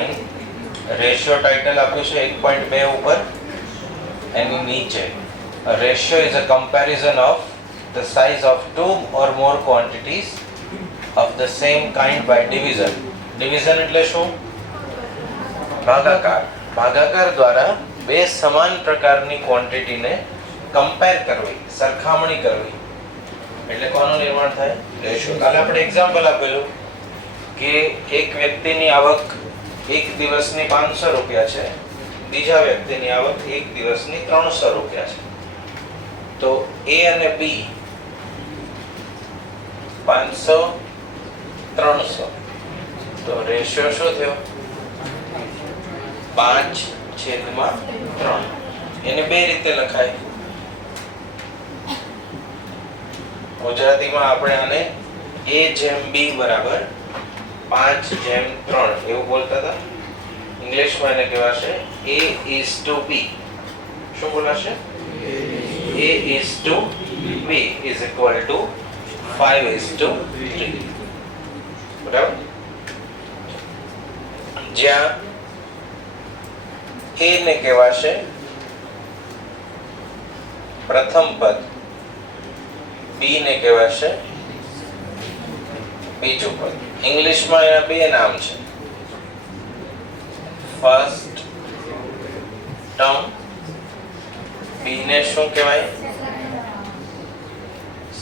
9 ratio title આપ્યું છે 1.2 ઉપર એની નીચે ratio is a comparison of the size of two or more quantities of the same kind by division. Division એટલે શું? ભાગાકાર. ભાગાકાર દ્વારા બે સમાન પ્રકારની ક્વોન્ટિટીને કમ્પેર કરવી, સરખામણી કરવી, એટલે કોનું નિર્માણ થાય? રેશિયો. કાલે આપણે એક્ઝામ્પલ આપેલું કે એક વ્યક્તિની આવક એક દિવસની 500 રૂપિયા છે, બીજા વ્યક્તિની આવક એક દિવસની 300 રૂપિયા છે. તો A અને B 500 300, તો રેશિયો શું થયો? 5/3. એને બે રીતે લખાય. ગુજરાતીમાં આપણે આને A/B બરાબર 5/3 એવું બોલતા હતા. ઇંગ્લિશમાં એને કહેવાશે A:B. શું બોલાશે? A:B is equal to 5:3. બરાબર? જ્યાં A ને કહેવાશે પ્રથમ પદ, B ને કહેવાશે બીજું પદ. ઇંગ્લિશમાં એના બે નામ છે. ફર્સ્ટ ટર્મ, B ને શું કહેવાય?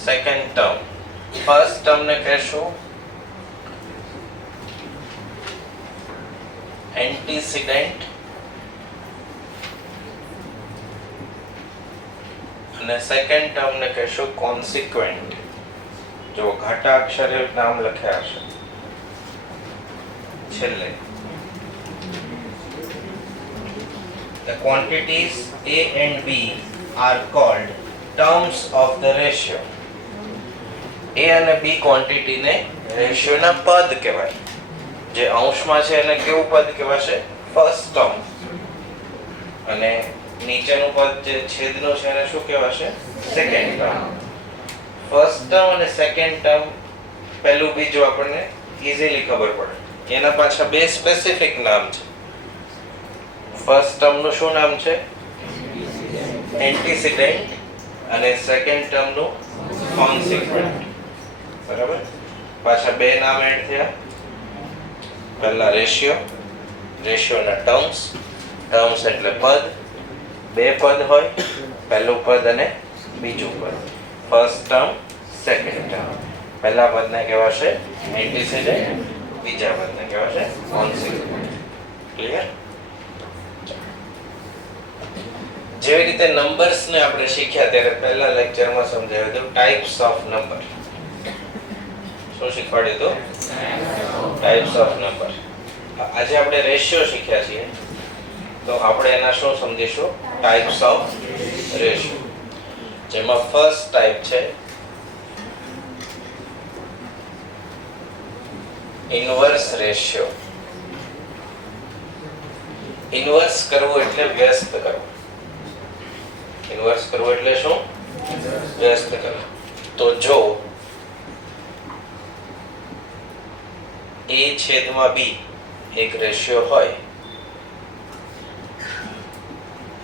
Second term. ફર્સ્ટ ટર્મ ને કહેશું એન્ટીસીડન્ટ અને સેકન્ડ ટર્મ ને કહેશું કોન્સિક્વન્ટ. જો ઘાટા અક્ષરે નામ લખ્યા હશે છેલ્લે. The quantities A and B are called terms of the ratio. A અને B ક્વોન્ટિટી ને રેશિયો ના પદ કહેવાય. જે અંશમાં છે એને કેવું પદ કહેવાશે? First term. અને નીચેનું પદ જે છેદનું છે એને શું કહેવાશે? Second term. ફર્સ્ટ ટર્મ અને સેકન્ડ ટર્મ પહેલું બીજું આપણને ઈઝીલી ખબર પડે. એના પાછા બે સ્પેસિફિક નામ છે. ફર્સ્ટ ટર્મ નું શું નામ છે? એન્ટીસીડન્ટ. અને સેકન્ડ ટર્મ નું કોન્સિક્વન્ટ. બરાબર? પાછા બે નામ એડ થયા. પહેલા રેશિયો, રેશિયોના ટર્મ્સ. ટર્મ્સ એટલે પદ. બે પદ હોય, પહેલું પદ અને બીજું પદ. First term, second term. પહેલા પદને કહેવાશે એન્ટીસીડન્ટ, બીજા પદને કહેવાશે કોન્સિક્વન્ટ. ક્લિયર? જેવી રીતે નંબર્સ ને આપણે શીખ્યા ત્યારે પહેલા લેક્ચરમાં સમજાવ્યું હતું ટાઈપ્સ ઓફ નંબર. શું શીખવાડ્યું હતું? Types of number. આજે આપણે રેશિયો શીખ્યા છીએ તો આપણે એના શું સમજીશું? Types of ratio. જેમાં ફર્સ્ટ ટાઈપ છે ઇન્વર્સ રેશિયો. ઇન્વર્સ કરવું એટલે વ્યસ્ત કરવું. ઇન્વર્સ કરવું એટલે શું? વ્યસ્ત કરવું. તો જો A/B એક રેશિયો હોય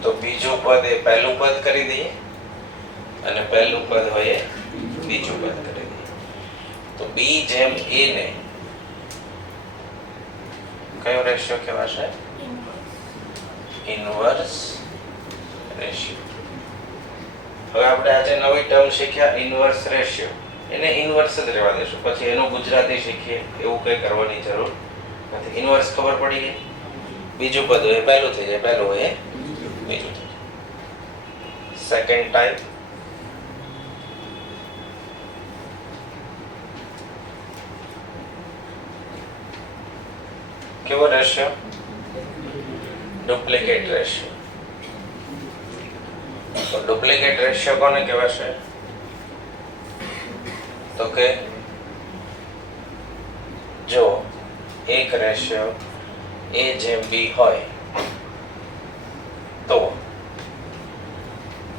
તો બીજું પદ એ પહેલું પદ કરી દઈએ અને પહેલું પદ હોય એ બીજું પદ કરી દઈએ. તો B/A ને કયો રેશિયો કહેવાશે? Inverse ratio. હવે આપણે આજે નવી ટર્મ શીખ્યા ઇન્વર્સ રેશિયો. એને ઇન્વર્સ જ રહેવા દેશું. પછી એનું ગુજરાતી શીખીએ એવું કંઈ કરવાની જરૂર નથી. ઇન્વર્સ ખબર પડી ગઈ. બીજું પદ હોય પહેલું થઈ જાય, પહેલું હોય બીજું થઈ જાય. સેકન્ડ ટાઈપ કેવો રેશિયો? Duplicate ratio. તો ડુપ્લિકેટ રેશિયો કોને કહેવાશે? તો કે જો એક રેશિયો A/B હોય તો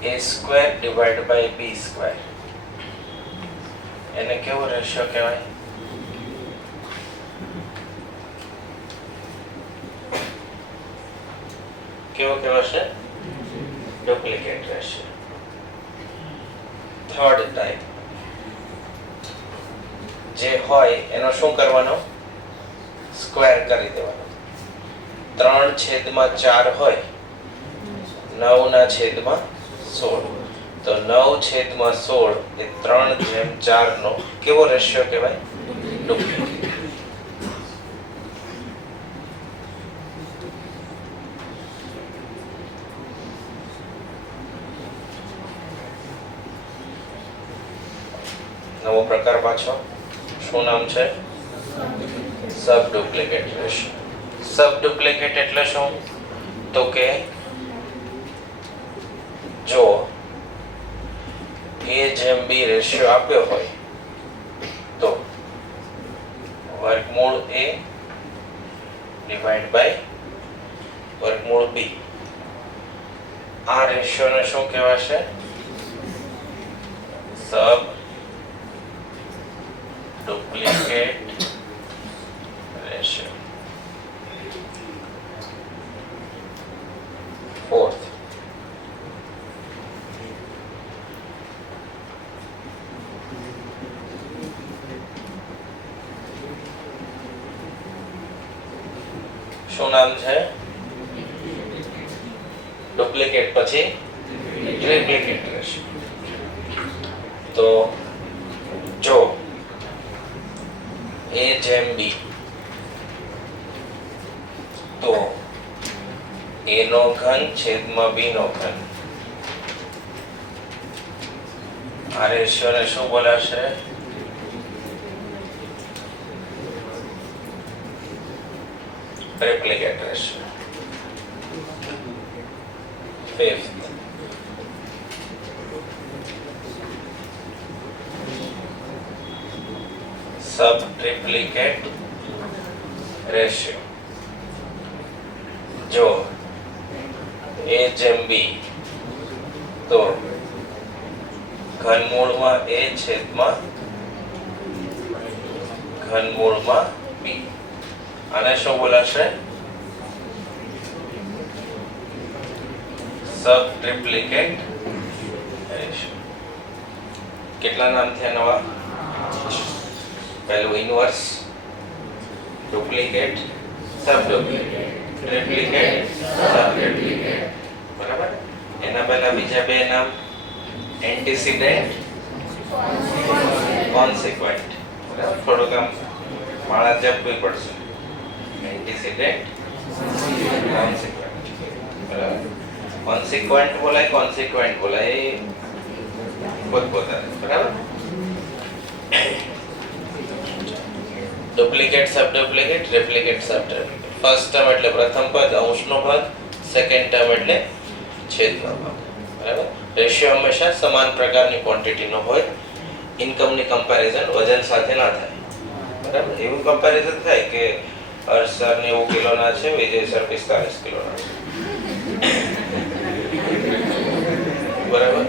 A²/B². એને કેવો રેશિયો કહેવાય? કેવો કહેવાશે? Duplicate ratio. થર્ડ ટાઈપ જે હોય એનો શું કરવાનો? સ્ક્વેર કરી દેવાનો. 3/4 હોય 9/16, તો 9/16 એ 3/4 નો કેવો રેશિયો કહેવાય? ડુપ્લિકેટ. નવો પ્રકાર પાછો, શું નામ છે? સબ ડુપ્લિકેટ રેશિયો. સબ ડુપ્લિકેટ એટલે શું? તો કે જો A/B રેશિયો આપ્યો હોય તો વર્ગમૂળ A ડિવાઇડ બાય વર્ગમૂળ B. આ રેશિયોને શું કહેવાશે? સબ ડુપ્લિકેટ રેશિયો. ફોર્થ, શું નામ છે? ડુપ્લિકેટ પછી ટ્રિપ્લિકેટ રેશિયો. તો જો A/B તો A નો ઘન છેદમાં B નો ઘન. આ રેશિયોને શું બોલાશે? ટ્રિપ્લિકેટ રેશિયો. ફિફ્થ, સબ ટ્રિપ્લિકેટ રેશિયો. જો A/B તો ઘનમૂળમાં A છેદમાં ઘનમૂળમાં B. આને શું બોલાશે? સબ ટ્રિપ્લિકેટ રેશિયો. કેટલા નામ થયા નવા? પહેલું ઇનવર્સ, ડુપ્લિકેટ, સબ ડુપ્લિકેટ, ટ્રિપ્લિકેટ, સબ ટ્રિપ્લિકેટ. બરાબર. એના પહેલા બીજા બે નામ એન્ટીસીડેન્ટ, કોન્સિક્વન્ટ. બરાબર. થોડુંક આમ માળા જપવી પડશે. એન્ટીસીડેન્ટ, કોન્સિક્વન્ટ. બરાબર. કોન્સિક્વન્ટ બોલાય, કોન્સિક્વન્ટ બોલાય, એ પોતપોતાનું. બરાબર. ડુપ્લિકેટ, સબ ડુપ્લિકેટ, ટ્રિપ્લિકેટ, સબ ટ્રિપ્લિકેટ. ફર્સ્ટ ટર્મ એટલે પ્રથમ પદ અંશનો ભાગ, સેકન્ડ ટર્મ એટલે છેદનો ભાગ. બરાબર. રેશિયો હંમેશા સમાન પ્રકારની ક્વોન્ટિટીનો હોય. ઇન્કમની કમ્પેરિઝન વજન સાથે ના થાય. બરાબર. એવું કમ્પેરિઝન થાય કે હર્ષ સર 90 કિલોના છે, વિજય સર 45 કિલોના છે. બરાબર.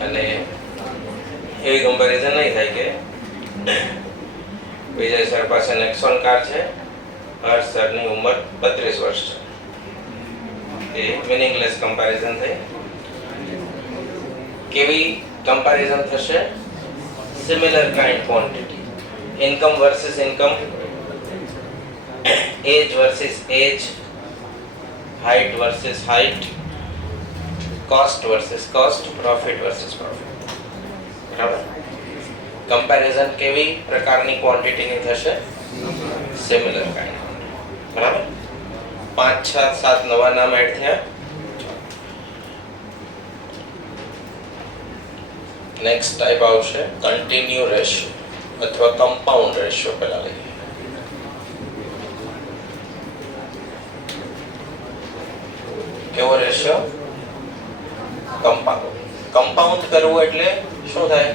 અને એવી કમ્પેરિઝન નહીં થાય કે વિજય સર પાસે નેક્સોન કાર છે, હર્ષ સરની ઉંમર 32 વર્ષ છે. એ મીનિંગલેસ કમ્પેરિઝન થઈ. કેવી કમ્પેરિઝન થશે? Similar kind quantity. Income versus income, age versus age, height versus height, cost versus cost, profit versus profit. બરાબર. કમ્પેરિઝન કેવી પ્રકારની ક્વોન્ટિટીની થશે? Similar kind. બરાબર. 5, 6, 7 નવા નામ એડ થયા. નેક્સ્ટ ટાઈપ આવશે કન્ટિન્યુ રેશિયો અથવા કમ્પાઉન્ડ રેશિયો. પહેલા લઈએ. કેવો રેશિયો? કમ્પાઉન્ડ. કમ્પાઉન્ડ કરવું એટલે શું થાય?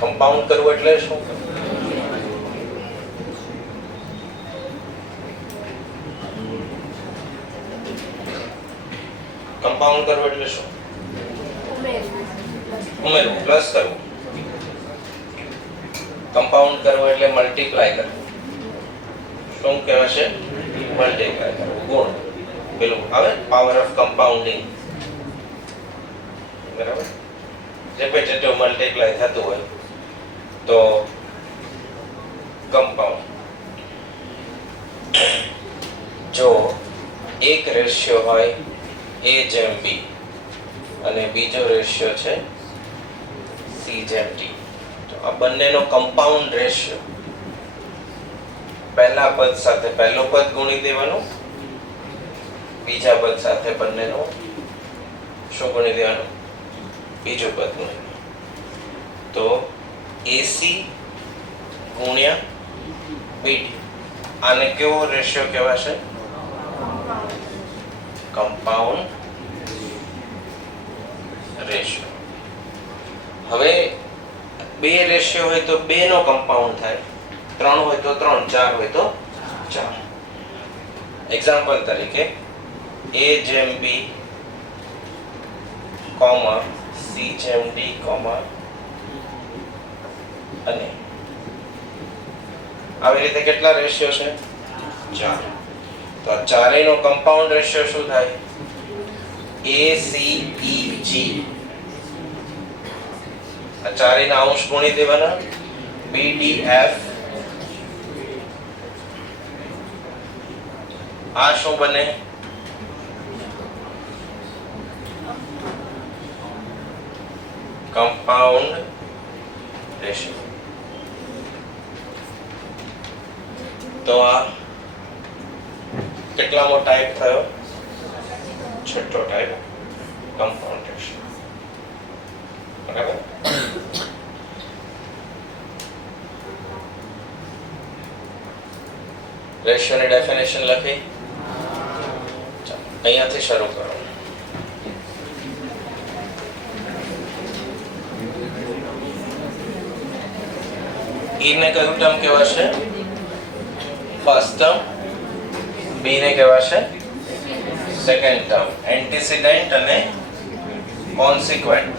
કમ્પાઉન્ડ કરવું એટલે શું? કમ્પાઉન્ડ કરવું એટલે શું? ઉમેરવું, પ્લસ કરવું. કમ્પાઉન્ડ કરવું એટલે મલ્ટીપ્લાય કરવું. શું કહેવાશે? મલ્ટીપ્લાય કરવું, ગુણ. પેલું આવે પાવર ઓફ કમ્પાઉન્ડિંગ, બરાબર? રેપિટેટિવ મલ્ટીપ્લાય થતું હોય તો કમ્પાઉન્ડ. જો એક રેશિયો હોય a જેમ b અને બીજો રેશિયો છે c જેમ d, તો આ બંનેનો કમ્પાઉન્ડ રેશિયો પહેલા પદ સાથે પહેલું પદ ગુણી દેવાનું, બીજા પદ સાથે બંનેનો શું ગુણી દેવાનું? બીજું પદ ગુણી દેવાનું. તો AC ગુણ્યા BD, આને કેવો રેશિયો કહેવાશે? Compound ratio. હવે બે રેશિયો હોય તો બે નો કમ્પાઉન્ડ થાય, ત્રણ હોય તો ત્રણ, ચાર હોય તો ચાર. એક્ઝામ્પલ તરીકે a જેમ b કોમા c જેમ d કોમા અને આવી રીતે કેટલા રેશિયો છે? ચાર. તો આ ચારેયનો કમ્પાઉન્ડ રેશિયો શું થાય? ACEG. આ ચારેયના અંશ ગુણી દેવાના, BDF. આ શું બને? Compound ratio. તો આ કેટલામો ટાઈપ થયો? છઠ્ઠો ટાઈપ, કમ્પાઉન્ડ રેશિયો. બરાબર? રેશિયોની ડેફિનેશન લખી. અહીંયાથી શરૂ કરો. E ને કયું ટર્મ કહેવાશે? First term. B ને કહેવાશે સેકન્ડ ટર્મ, એન્ટીસીડન્ટ અને કોન્સિક્વન્ટ.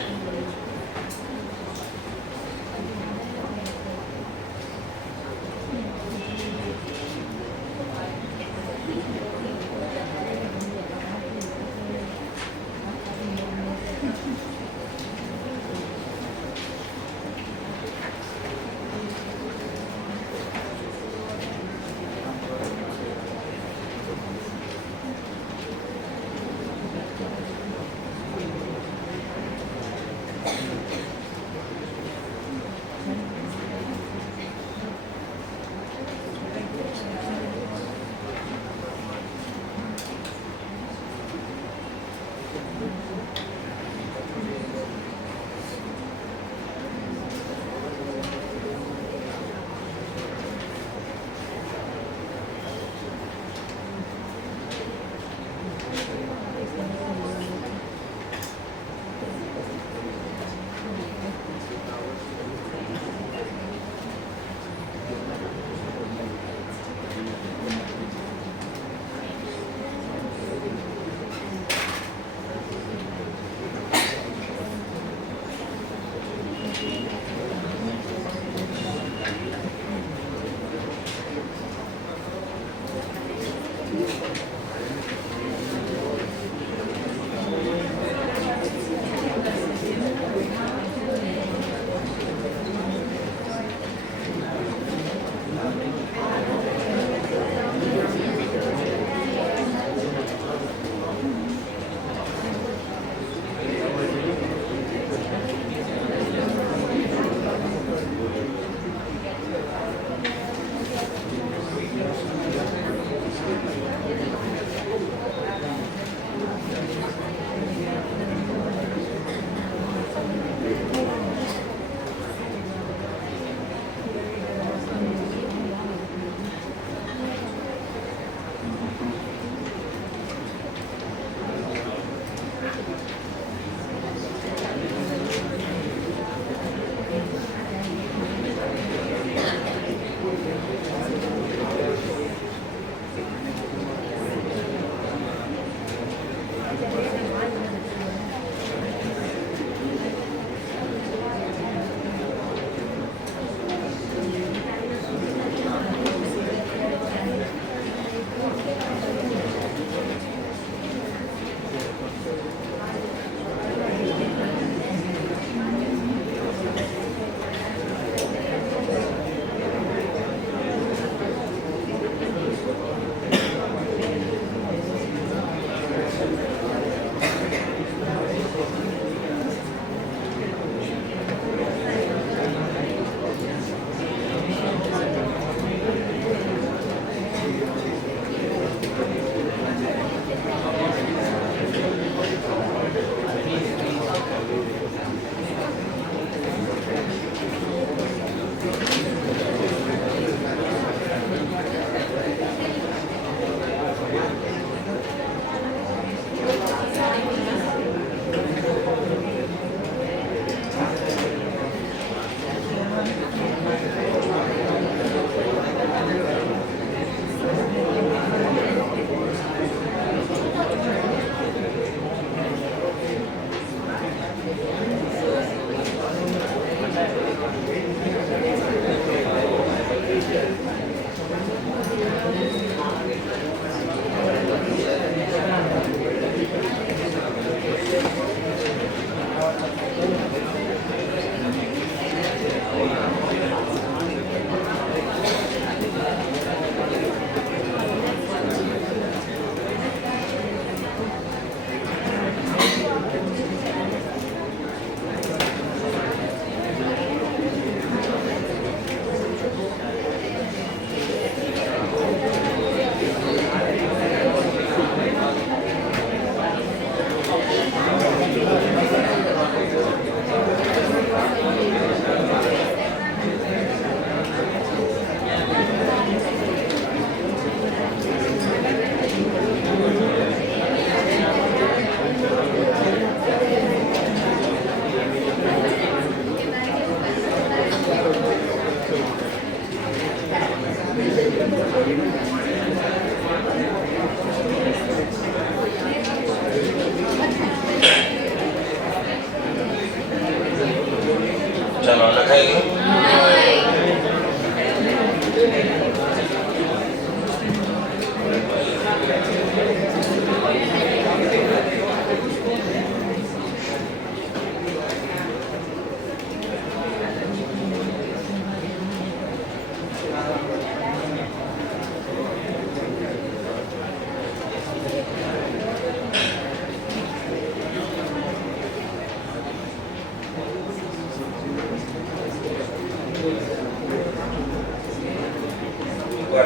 ચલો લખાઈ ગયું.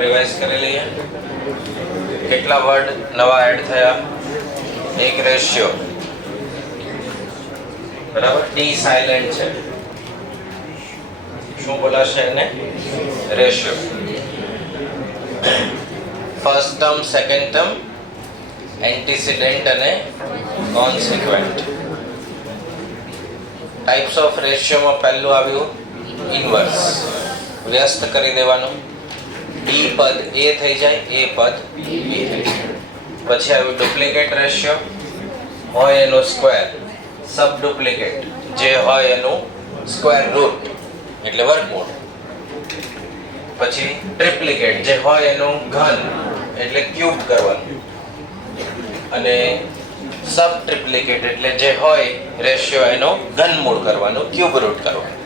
રિવાઇઝ કરી લઈએ. કેટલા વર્ડ નવા એડ થયા? એક રેશિયો, બરાબર. ટી સાયલેન્ટ છે, શું બોલાશે એને? Ratio. First term, second term, antecedent અને કોન્સિક્વન્ટ. ટાઈપ્સ ઓફ રેશિયોમાં પહેલું આવ્યું ઇન્વર્સ. વ્યસ્ત કરી દેવાનું. ડી પદ એ થઈ જાય, એ પદ બી થઈ જાય. પછી આવ્યું ડુપ્લિકેટ રેશિયો, હોય એનું સ્ક્વેર. સબ ડુપ્લિકેટ, જે હોય એનું સ્ક્વેર રૂટ એટલે વર્ગમૂળ. પછી ટ્રિપ્લિકેટ, જે હોય એનું ઘન એટલે ક્યુબ કરવાનું. અને સબ ટ્રિપ્લિકેટ એટલે જે હોય રેશિયો એનો ઘનમૂળ કરવાનું, ક્યુબ રૂટ કરવાનું.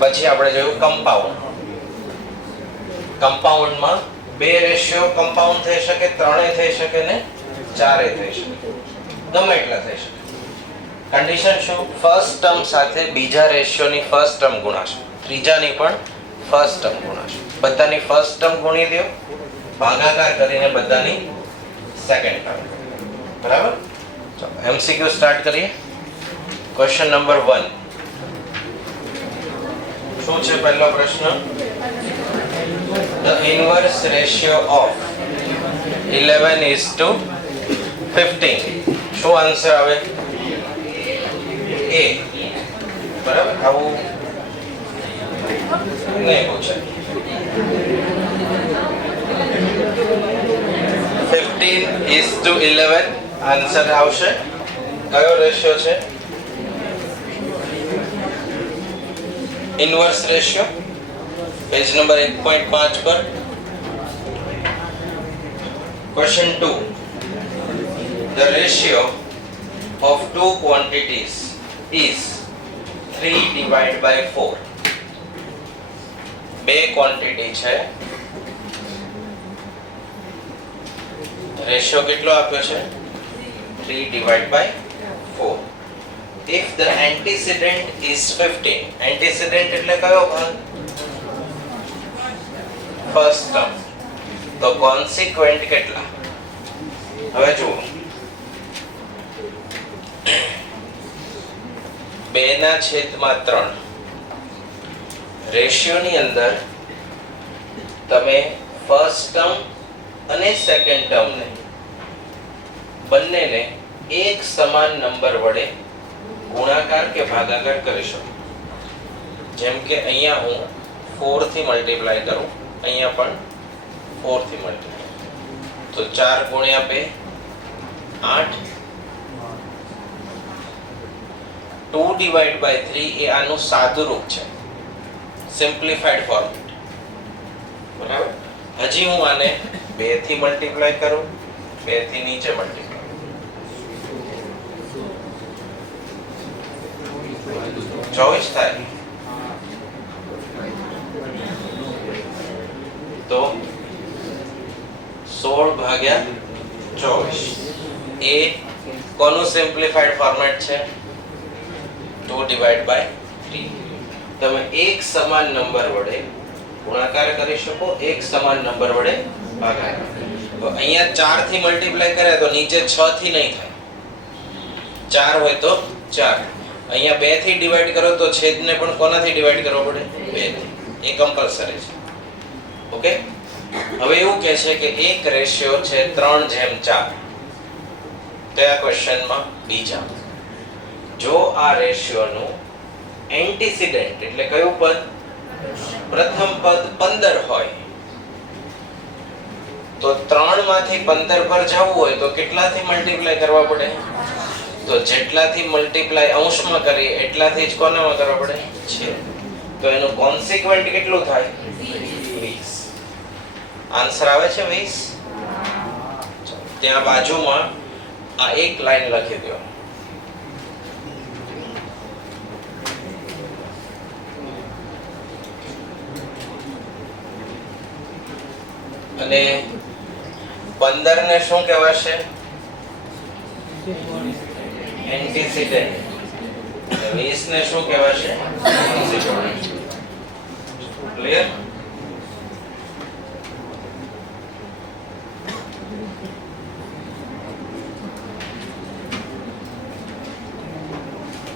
પછી આપણે જોયું કમ્પાઉન્ડ. કમ્પાઉન્ડમાં બે રેશિયો કમ્પાઉન્ડ થઈ શકે, ત્રણેય થઈ શકે ને ચારેય થઈ શકે, ગમે એટલા થઈ શકે. કન્ડિશન શું? ફર્સ્ટ ટર્મ સાથે બીજા રેશિયોની ફર્સ્ટ ટર્મ ગુણાશે, ત્રીજાની પણ ફર્સ્ટ ટર્મ ગુણાશે. બધાની ફર્સ્ટ ટર્મ ગુણી દો, ભાગાકાર કરીને બધાની સેકન્ડ ટર્મ. બરાબર? ચાલો એમસીક્યુ સ્ટાર્ટ કરીએ. Question number 1. શું છે પહેલો પ્રશ્ન? The inverse ratio of 11:15. શું આન્સર આવે? એ. બરાબર? આવું નહીં પૂછે. 15:11 આન્સર આવશે. કયો રેશિયો છે? Inverse ratio. પેજ નંબર 1.5 પર. Question 2. The ratio of two quantities is 3/4. બે ક્વોન્ટિટી છે, રેશિયો કેટલો આપ્યો છે? 3/4. If the antecedent is 15, antecedent એટલે કયો ભાગ? First term. તો કોન્સિક્વન્ટ કેટલા? હવે જુઓ, 2/3 રેશિયોની અંદર તમે ફર્સ્ટ ટર્મ અને સેકન્ડ ટર્મને બંનેને એક સમાન નંબર વડે ગુણાકાર કે ભાગાકાર કરી શકો. જેમ કે અહીંયા હું 4 થી મલ્ટીપ્લાય કરું, અહીંયા પણ 4 થી મલ્ટીપ્લાય, તો 4 ગુણ્યા 2 8. 2/3 એ આનું સાદું રૂપ છે, સિમ્પ્લિફાઈડ ફોર્મેટ. બરાબર? હજી હું આને 2 થી મલ્ટીપ્લાય કરું, 2 થી નીચે મલ્ટીપ્લાય, 24 થાય. તો 16/24 એ કોનું સિમ્પ્લિફાઈડ ફોર્મેટ છે? 2/3. તમે એક સમાન નંબર વડે ગુણાકાર કરી શકો, એક સમાન નંબર વડે ભાગાકાર. તો અહીંયા 4 થી મલ્ટીપ્લાય કરે તો નીચે 6 થી નહીં થાય, 4 હોય તો 4. અહીંયા 2 થી ડિવાઈડ કરો તો છેદને પણ કોનાથી ડિવાઈડ કરવો પડે? 2 થી. એ કમ્પલસરી છે. ઓકે? હવે એવું કહે છે કે એક રેશિયો છે 3/4. કયા ક્વેશ્ચનમાં? બીજા. જો આ રેશિયોનું એન્ટીસિડન્ટ એટલે કયું પદ? પ્રથમ પદ 15 હોય તો 3 માંથી 15 પર જવું હોય તો કેટલાથી મલ્ટીપ્લાય કરવા પડે? તો જેટલાથી મલ્ટીપ્લાય અંશમાં કરીએ એટલાથી જ કોનામાં કરવા પડે? છેદ. તો એનું કોન્સિક્વન્ટ કેટલું થાય? 20. આન્સર આવે છે 20. ત્યાં બાજુમાં આ એક લાઈન લખી દો. અને 15 ને શું કહેવાશે? એન્ટીસીડન્ટ. 20 ને શું કહેવાશે? Consequent. Clear?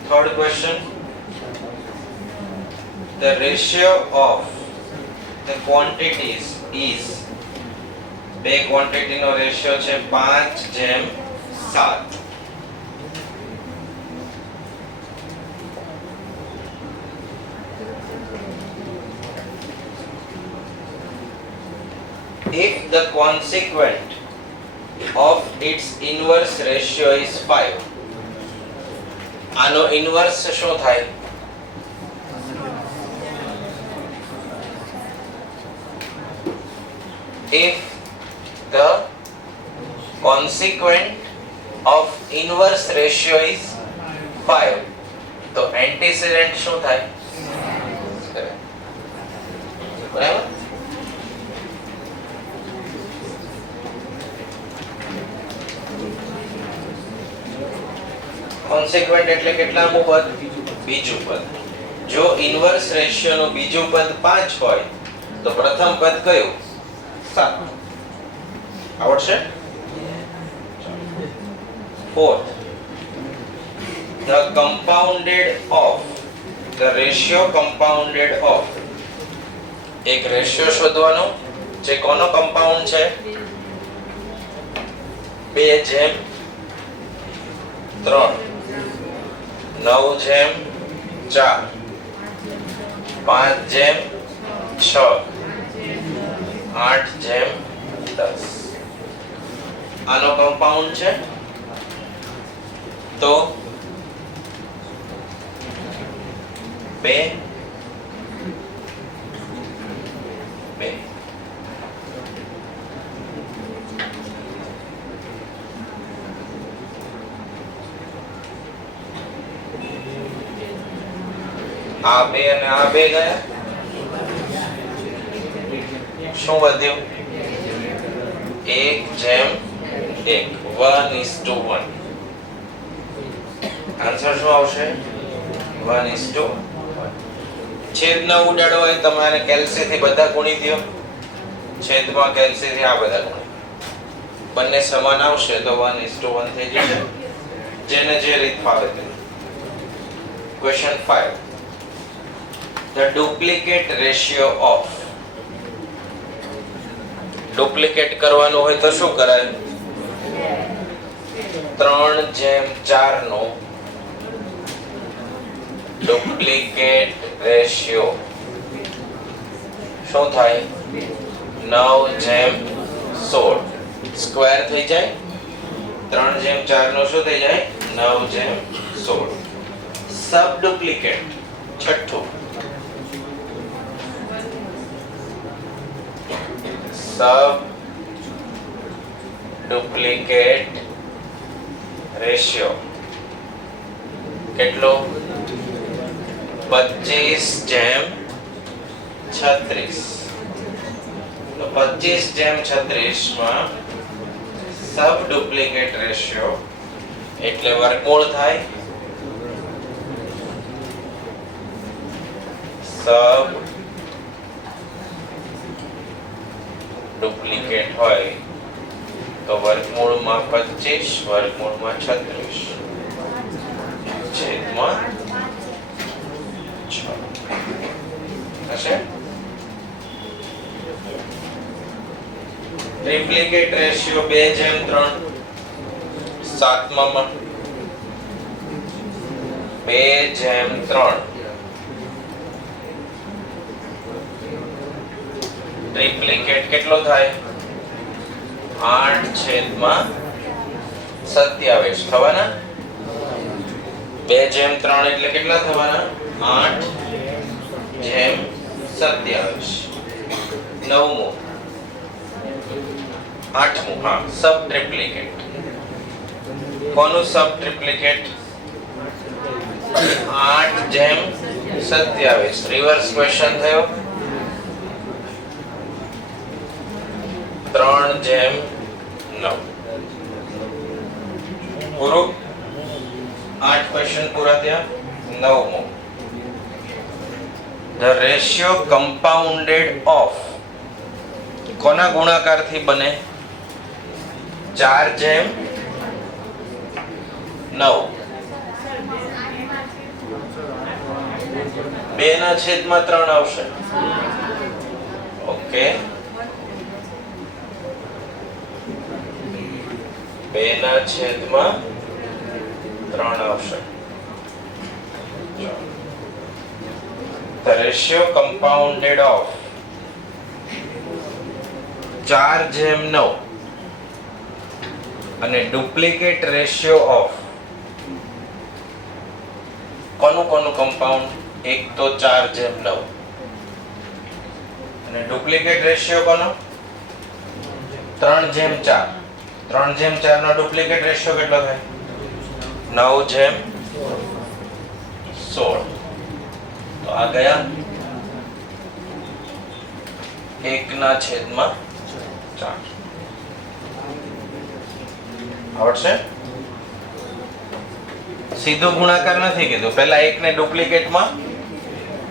Third question. The ratio of the quantities is, બે ક્વોન્ટિટી નો રેશિયો છે 5:7. If the consequent of its inverse ratio is 5, આનો ઇન્વર્સ શું થાય? If the consequent of inverse ratio is 5, તો antecedent શું થાય? બરાબર? કોન્સિક્વન્ટ એટલે કેટલામું પદ? બીજું પદ. જો ઇન્વર્સ રેશિયો નું બીજું પદ 5 હોય તો પ્રથમ પદ કયું? 7. આવડશે? Fourth, the compounded of, the ratio compounded of, એક રેશિયો શોધવાનો જે કોનો કમ્પાઉન્ડ છે? 2:3, 9:4, 5:6, 8:10. આનો કમ્પાઉન્ડ છે તો 2 આ 2 અને આ 2 ગયા, શું વધ્યું? 1:1, 1:1. આન્સર શું આવશે? 1:1. છેદ ન ઉડાડો હોય તમારે કેલ્સી થી બધા ગુણી દો. છેદમાં કેલ્સી થી આ બધા ગુણી, બંને સમાન આવશે તો 1:1 થઈ જશે. જેને જે રીત ફાવે તે. Question 5. The duplicate ratio of, duplicate કરવાનું હોય તો શું કરાય? 3:4 નો ડુપ્લિકેટ રેશિયો શું થાય? 9:16. સ્ક્વેર થઈ જાય. 3:4 નો શું થઈ જાય? 9:16. સબ ડુપ્લિકેટ છઠ્ઠું, sub duplicate ratio કેટલો? 25:36. તો 25:36 માં sub duplicate ratio એટલે વર્ગમૂળ થાય. sub ડુપ્લિકેટ હોય તો વર્ગમૂળમાં 25, વર્ગમૂળમાં 36, છેદમાં 6 થશે. ટ્રિપ્લિકેટ રેશિયો 2:3, સાતમામાં 2:3. ટ્રિપ્લિકેટ કેટલો થાય? 8/27 થવાના. 2/3 એટલે કેટલા થવાના? 8/27. નવમું, આઠમું, હા, સબ ટ્રિપ્લિકેટ. કોનું સબ ટ્રિપ્લિકેટ? 8/27. રિવર્સ ક્વેશ્ચન થયો. 3/9. પૂરું. 8 ક્વેશ્ચન પૂરા થયા. નવમું, ધ રેશિયો કમ્પાઉન્ડેડ ઓફ કોના ગુણાકારથી બને? 4/9. 2/3 આવશે. ઓકે, 2/3 આવશે. The ratio compounded of 4/9 અને ડુપ્લિકેટ રેશિયો ઓફ કોનું કમ્પાઉન્ડ? એક તો 4/9 અને ડુપ્લિકેટ રેશિયો કોનો? 3/4. 3/4 નો ડુપ્લિકેટ રેશિયો કેટલો થાય? 9/16. તો આ ગયા 1/4. આવડશે? સીધો ગુણાકાર નથી કીધું, પહેલા 1 ને ડુપ્લિકેટમાં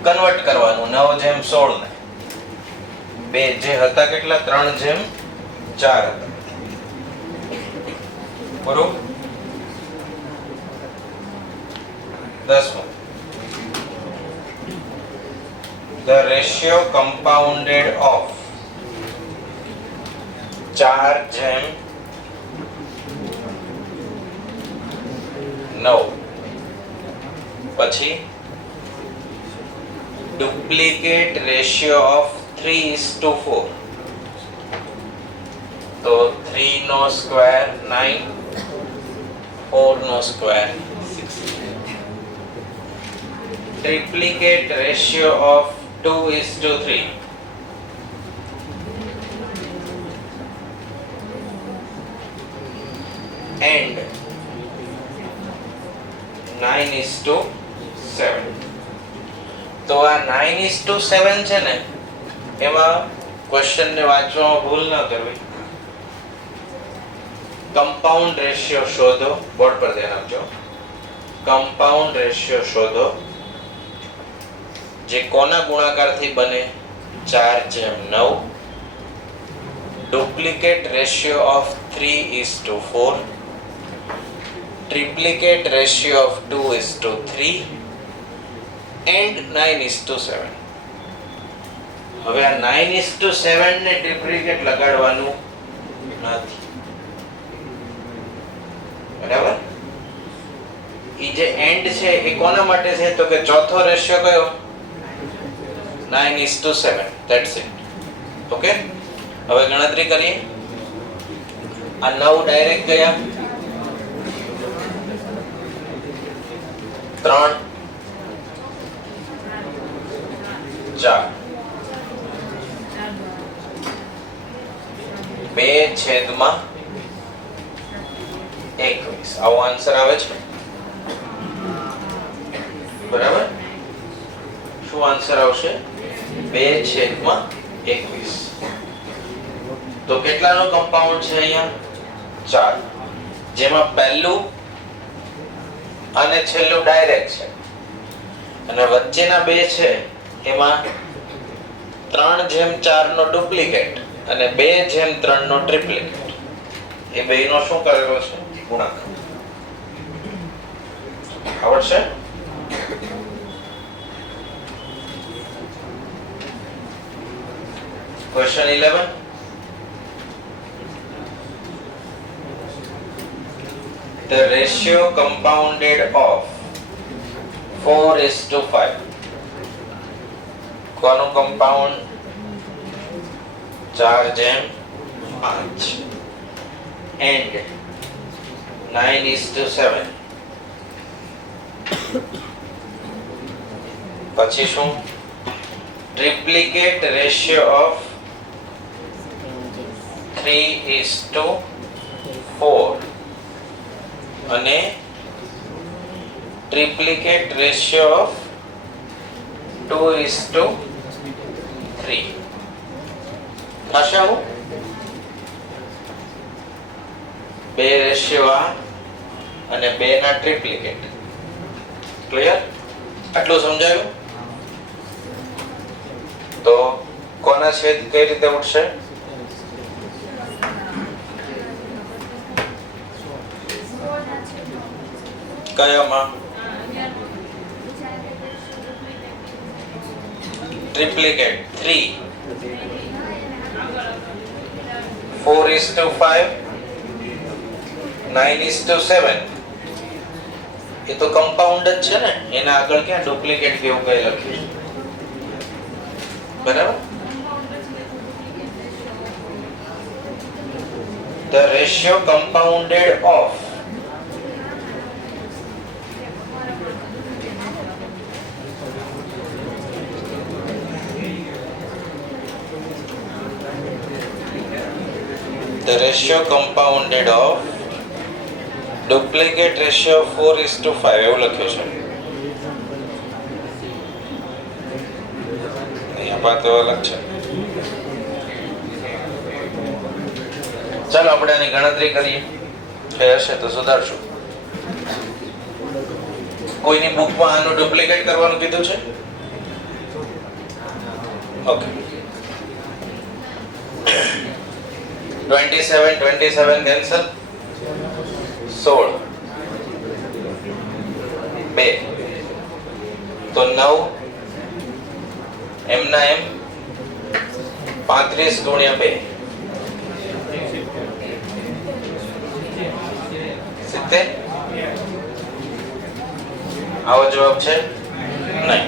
કન્વર્ટ કરવાનું. 9/16 ને 2 જે હતા કેટલા? 3/4 હતા. બરોબર. 10મું, the ratio compounded of 4/9 પછી ડુપ્લિકેટ રેશિયો ઓફ 3:4. તો 3 નો square 9, 4 no square 16. Triplicate ratio of 2:3. And 9:7. તો આ 9:7 છે ને, એમાં ક્વેશ્ચન ને વાંચવામાં ભૂલ ન કરવી. કમ્પાઉન્ડ રેશિયો શોધો. બોર્ડ પર ધ્યાન આપજો. કમ્પાઉન્ડ રેશિયો શોધો જે કોના ગુણાકારથી બને? 4/9. Duplicate ratio of 3:4. Triplicate ratio of 2:3 and 9:7. હવે આ 9:7 ને ટ્રિપ્લિકેટ લગાડવાનું નથી. બરાબર? ઈ જે એન્ડ છે એ કોના માટે છે? તો કે ચોથો રેશિયો કયો? 9:7. That's it. ઓકે, હવે ગણતરી કરીએ. આ 9 ડાયરેક્ટ ગયા. 3, 4, 2/21. આવો આન્સર આવે છે. બરાબર? શું આન્સર આવશે? 2/21. તો કેટલાનો કમ્પાઉન્ડ છે અહીંયા? 4, જેમાં પહેલું અને છેલ્લું ડાયરેક્ટ છે અને વચ્ચેના બે છે એમાં 3/4 નો ડુપ્લિકેટ અને 2/3 નો ટ્રિપ્લિકેટ. એ બેયનો શું કરેલો છે? ગુણાકાર. આવડશે? Question 11. The ratio compounded of 4:5. કોનું કમ્પાઉન્ડ? 4/5. and 9:7. પછી શું? ટ્રિપ્લિકેટ રેશિયો ઓફ 3:4 અને ટ્રિપ્લિકેટ રેશિયો ઓફ 2:3. થશે આવું? બે રેશિયો આ અને બે ના ટ્રિપ્લિકેટ. ક્લિયર? આટલું સમજાયું? તો કોના છેદ કઈ રીતે ઉઠશે? કયામાં? ટ્રિપ્લિકેટ 3 4:5 9:7. એ તો કમ્પાઉન્ડ જ છે ને, એના આગળ ક્યાં ડુપ્લિકેટ કેવું કઈ લખ્યું? બરાબર? The ratio compounded of duplicate ratio 4:5 એવું લખ્યું છે. અહીંયા વાત અલગ છે. ચાલો આપણે આની ગણતરી કરીએ. કઈ હશે તો સુધારશું. કોઈની બુકમાં આનું ડુપ્લિકેટ કરવાનું કીધું છે? ઓકે. 27 કેન્સલ. 16 2 તો 9 એમના એમ 35 ગુણ્યા 2 70. આવો જવાબ છે નહીં.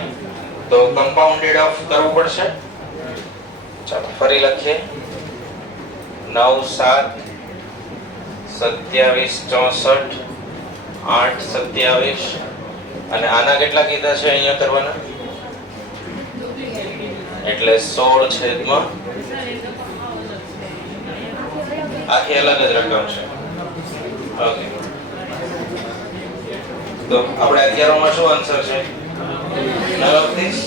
તો કમ્પાઉન્ડેડ ઓફ કરવું પડશે. ચાલો ફરી લખીએ. 9 7 27 64 8 27 અને આના કેટલા કીધા છે અહીંયા કરવાના? એટલે 16 છેદમાં આખી અલગ જ રકમ છે. ઓકે. તો આપણે 11 માં શું આન્સર છે? none of these.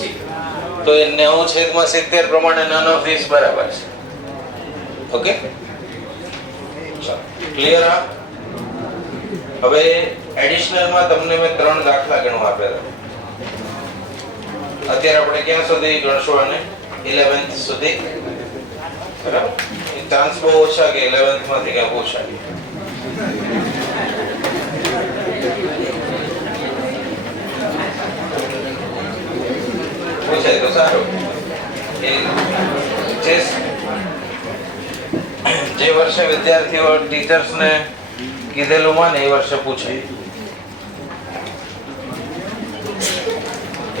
તો એ 90 છેદમાં 70 પ્રમાણે none of these બરાબર છે. Okay, clear? આ હવે એડિશનલ માં તમને મેં 3 દાખલા ગણવા આપ્યા હતા. અત્યારે આપણે ક્યાં સુધી ગણશું આને? 11th સુધી. બરાબર? એ ચાન્સ બહુ ઓછા કે 11th માંથી ક્યાં પૂછાય. પૂછાય તો સારું. જે વર્ષે વિદ્યાર્થીઓ ટીચર્સને કીધેલું માને એ વર્ષે પૂછે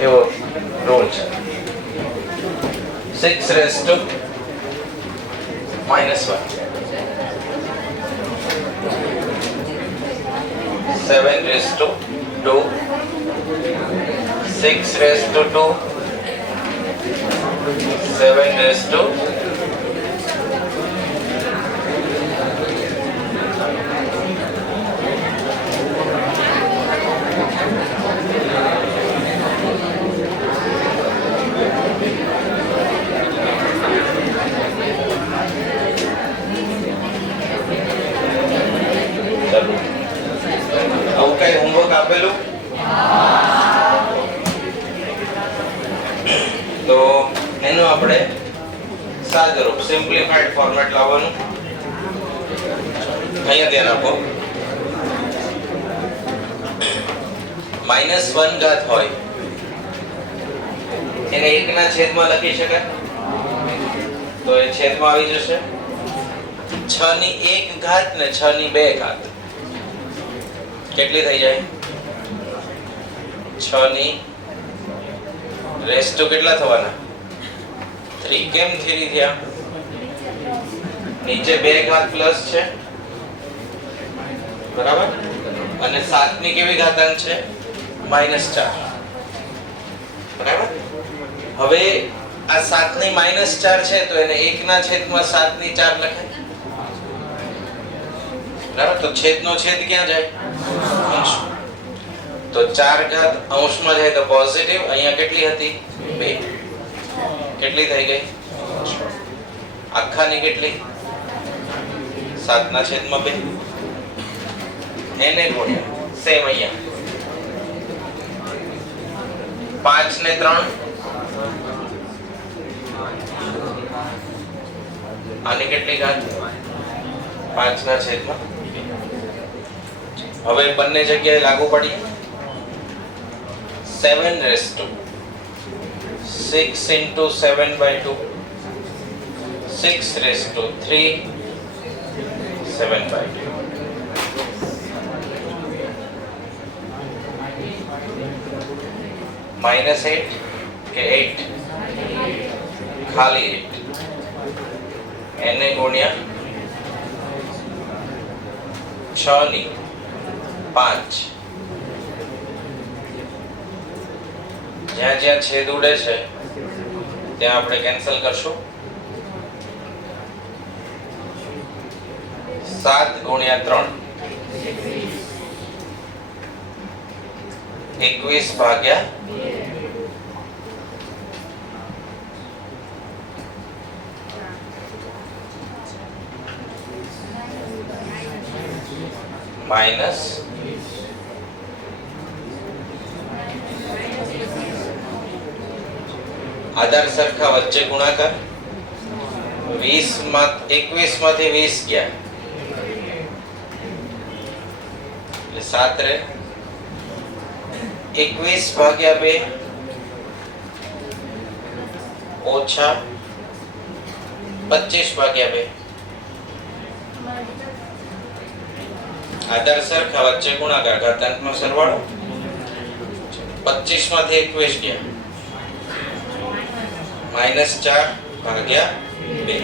એવો રોલ છે. 6 raised to -1 7 raised to 2 6 raised to 2 7 raised to આવું કઈ હોમવર્ક આપેલું? તો એનું આપણે સાદરૂપ સિમ્પ્લિફાઈડ ફોર્મેટ લાવવાનું. અહીંયા ધ્યાન આપો. -1 ઘાત હોય એને 1 ના છેદમાં લખી શકાય. તો એ છેદમાં આવી જશે. 6 ની 1 ઘાત ને 6 ની 2 ઘાત કેટલી થઈ જાય? 6 ની રેસ્ટ ટુ કેટલા થવાના? 3. કેમ 3 થયા? નીચે 2 ઘાત પ્લસ છે બરાબર, અને 7 ની કેવી ઘાતાંક છે -4, બરાબર. હવે આ 7 ની -4 છે તો એને 1/7 ની 4 લખાય, બરાબર. તો છેદનો છેદ ક્યાં જાય? અંશ. તો 4 ઘાત અંશમાં જાય તો પોઝિટિવ. અહીંયા કેટલી હતી? 2. કેટલી થઈ ગઈ? આખાની કેટલી? 7/2. એને ગુણ્યા સેમ અહીંયા 5 ને 3, આની કેટલી ઘાત? 5/2. હવે બંને જગ્યાએ લાગુ પડી. 7/6 into 7/2, 6/3, 7/2. -8 કે 8? ખાલી 8. એને ગુણ્યા 6 ની 5. જ્યાં જ્યાં છેદ ઉડે છે ત્યાં આપણે કેન્સલ કરશું. 7 ગુણ્યા 3, 21 ભાગ્યા માઇનસ આધાર સરખા વચ્ચે ગુણાકાર. 21 માંથી 20 ગયા એટલે 7 રહે. 21 ભાગ્યા 2 ઓછા 25 ભાગ્યા 2. આધાર સરખા વચ્ચે ગુણાકાર, ઘાતાંકનો સરવાળો. 25 માંથી 21 ગયા -4 ભાગ્યા 2.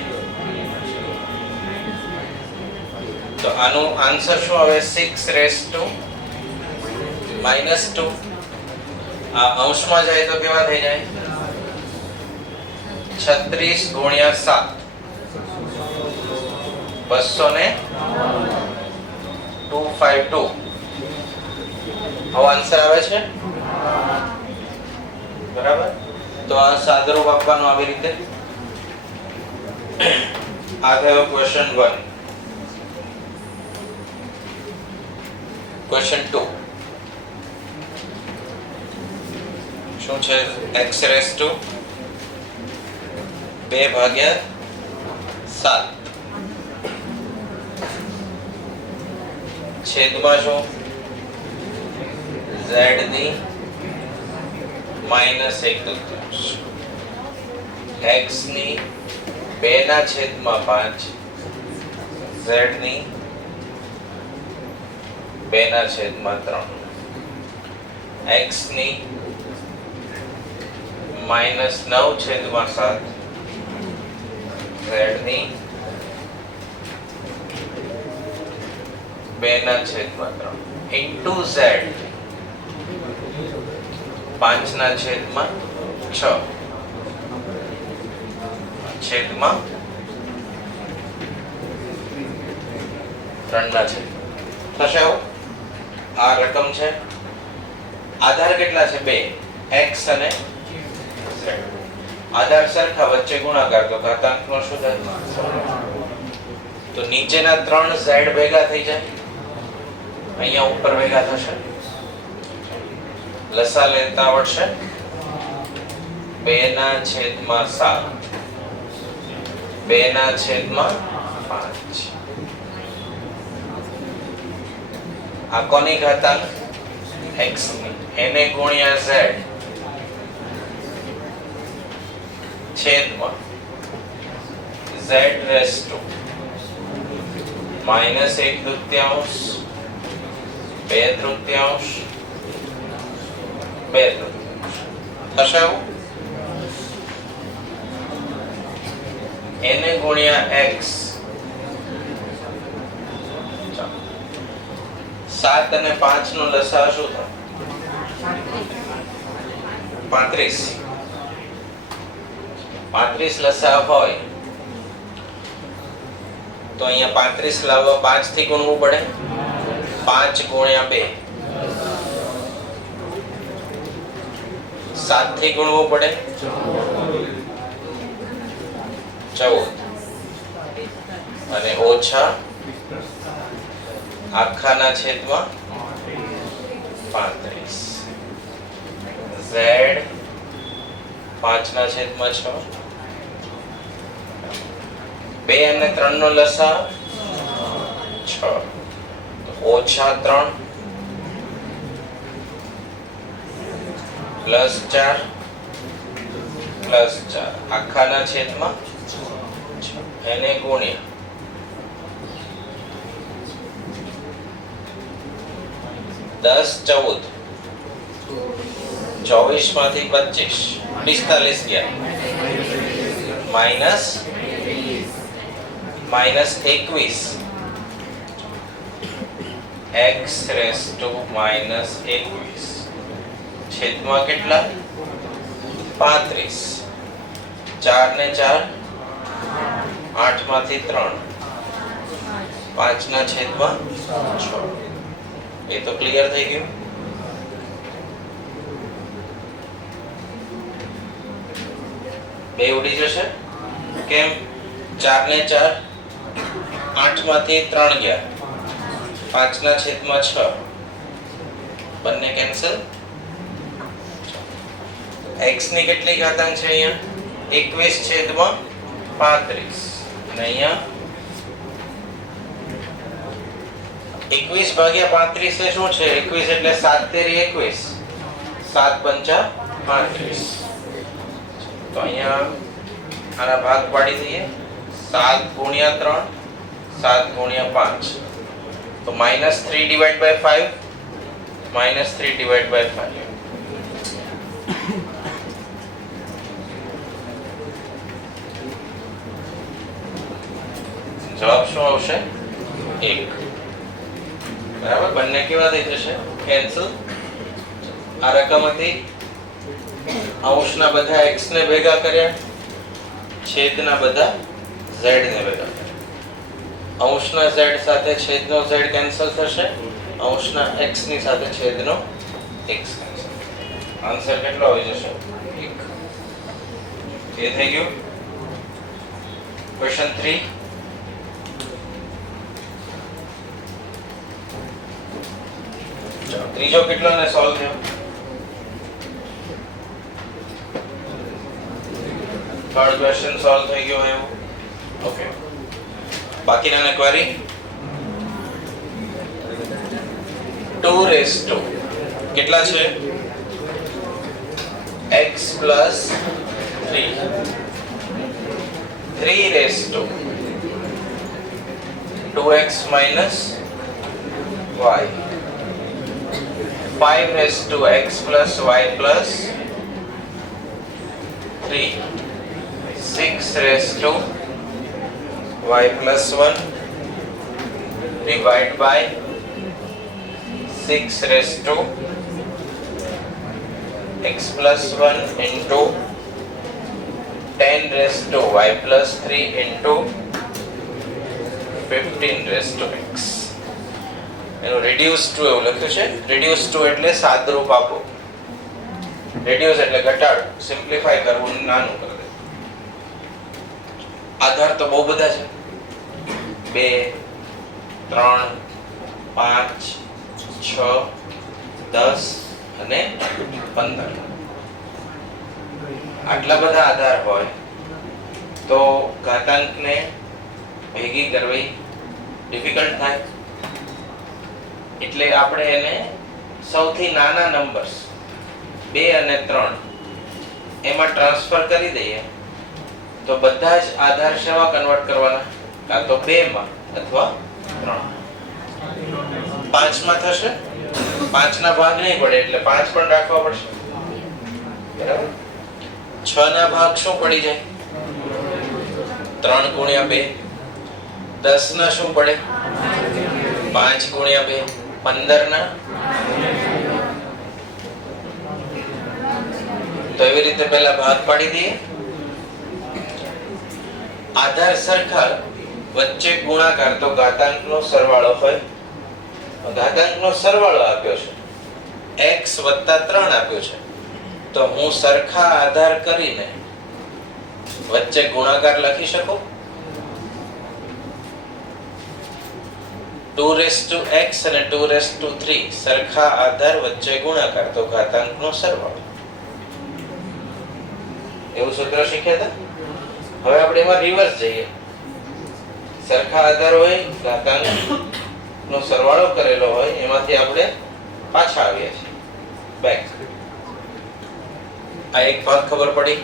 તો આનો આન્સર શું આવે? 6⁻². આ અંશમાં જાય તો કેવા થઈ જાય? 36 ગુણ્યા 7, 252. હવે આન્સર આવે છે, બરાબર. તો આ સાદરૂપ આપવાનું આવી રીતે. આ થયો ક્વેશ્ચન 1. ક્વેશ્ચન 2 શું છે? x⁻², 2/7 છેદમાં શું? z ની -1/3, x ની 2/5, z ની 2/3, x ની -9/7, z ની 2/3 into z 5/6 છેદમાં 3/6 થશે. આવું આ રકમ છે. આધાર કેટલા છે? 2, x અને z. આધાર સરખા વચ્ચે ગુણાકાર તો ઘાતાંકનો શું થાય? તો નીચેના 3 z ભેગા થઈ જાય, અહીંયા ઉપર ભેગા થશે. લસા લેતા આવડશે. 2/7, 2/5. આ કોની ઘાતાંક? x ની. એને ગુણ્યા z છેદમાં z⁻² -1/3, 2/3, 2/3 થશે. આવું એને ગુણ્યા x 7 અને 5 નો લસાઅ શું થાય? 35. 35 લસાઅ હોય તો અહીંયા 35 લાવવા 5 થી ગુણવું પડે. 5 ગુણ્યા 2 7 થી ગુણવું પડે 14 અને ઓછા આખાના છેદમાં 35. z 5 ના છેદમાં 6. 2 અને 3 નો લસાઅ 6 ઓછા 3 પ્લસ 4 પ્લસ 4 આખાના છેદમાં 6 એને ગુણ્યા 10 14 24 માંથી 25 45 ગયા minus 21 x raised to minus 21 છેદમાં કેટલા? 35. 4 ને 4 8 માંથી 3 5 ના છેદમાં 6. એ તો ક્લિયર થઈ ગયું. બે ઉડી જશે કેમ? 4 ને 4 8 માંથી 3 ગયા 5 ના છેદમાં 6 બંને કેન્સલ. x ની કેટલી ઘાતાંક છે અહીંયા? 21 છેદમાં 35 અને અહીંયા 21 ભાગ્યા 35 એ શું છે? 21 એટલે 7 તેરી 21 7 પંચા 35. તો અહીંયા આના ભાગ પાડી દઈએ. 7 ગુણ્યા 3 7 ગુણ્યા 5 તો -3 ડિવાઇડ બાય 5 -3 ડિવાઇડ બાય 5 જવાબ શું આવશે? 1. બરાબર. બંને કેવા થઈ જશે? કેન્સલ. આ રકમ હતી અંશના બધા x ને ભેગા કર્યા છેદના બધા z ને ભેગા કર્યા. અંશના z સાથે છેદનો z કેન્સલ થશે. અંશના x ની સાથે છેદનો x કેન્સલ. આન્સર કેટલો આવી જશે? 1. એ થઈ ગયું. ક્વેશ્ચન 3. ત્રીજો કેટલો ને સોલ્વ થયો? થર્ડ ક્વેશ્ચન સોલ્વ થઈ ગયો એવું. ઓકે. બાકીના ક્વેરી 2 રેઝ ટુ કેટલા છે? x plus 3 3 raise to 2x minus y 5 raised to x plus y plus 3 6 raised to y plus 1 divide by 6 raised to x plus 1 into 10 raised to y plus 3 into 15 raised to x. એનું reduce two એવું લખ્યું છે. Reduce two એટલે સાદરૂપ આપો. Reduce એટલે ઘટાડવું, simplify કરવું, નાનું કરી દેવું. આધાર તો બહુ બધા છે. 2 3 5 6 10 અને 15. આટલા બધા આધાર હોય તો ઘાતાંકને ભેગી કરવી ડિફિકલ્ટ થાય. એટલે આપણે એને સૌથી નાના નંબર્સ 2 અને 3 એમાં ટ્રાન્સફર કરી દઈએ તો બધા જ આધાર શેમાં કન્વર્ટ કરવાના? કાં તો 2 માં અથવા 3. 5 માં થશે. 5 ના ભાગ નહીં પડે એટલે 5 પણ રાખવા પડશે. બરાબર. 6 ના ભાગ શું પડી જાય? 3 ગુણ્યા 2. 10 ના શું પડે? 5 ગુણ્યા 2 15 ના તો એવી રીતે પહેલા ભાગ પાડી દઈએ. આધાર સરખા વચ્ચે ગુણાકાર તો ઘાતાંકનો સરવાળો હોય. ઘાતાંકનો સરવાળો આપ્યો છે x + 3 આપ્યો છે તો હું સરખા આધાર કરીને વચ્ચે ગુણાકાર લખી શકું. 2x અને 2 સરખા આધાર વચ્ચે ગુણાકાર તો ઘાતાંકનો સરવાળો. એવું સૂત્ર શીખ્યા હતા. હવે આપણે એમાં રિવર્સ જઈએ. સરખા આધાર હોય, ઘાતાંકનો સરવાળો કરેલો હોય, એમાંથી આપણે પાછા આવીએ છીએ બેક. આ એક ભાગ ખબર પડી.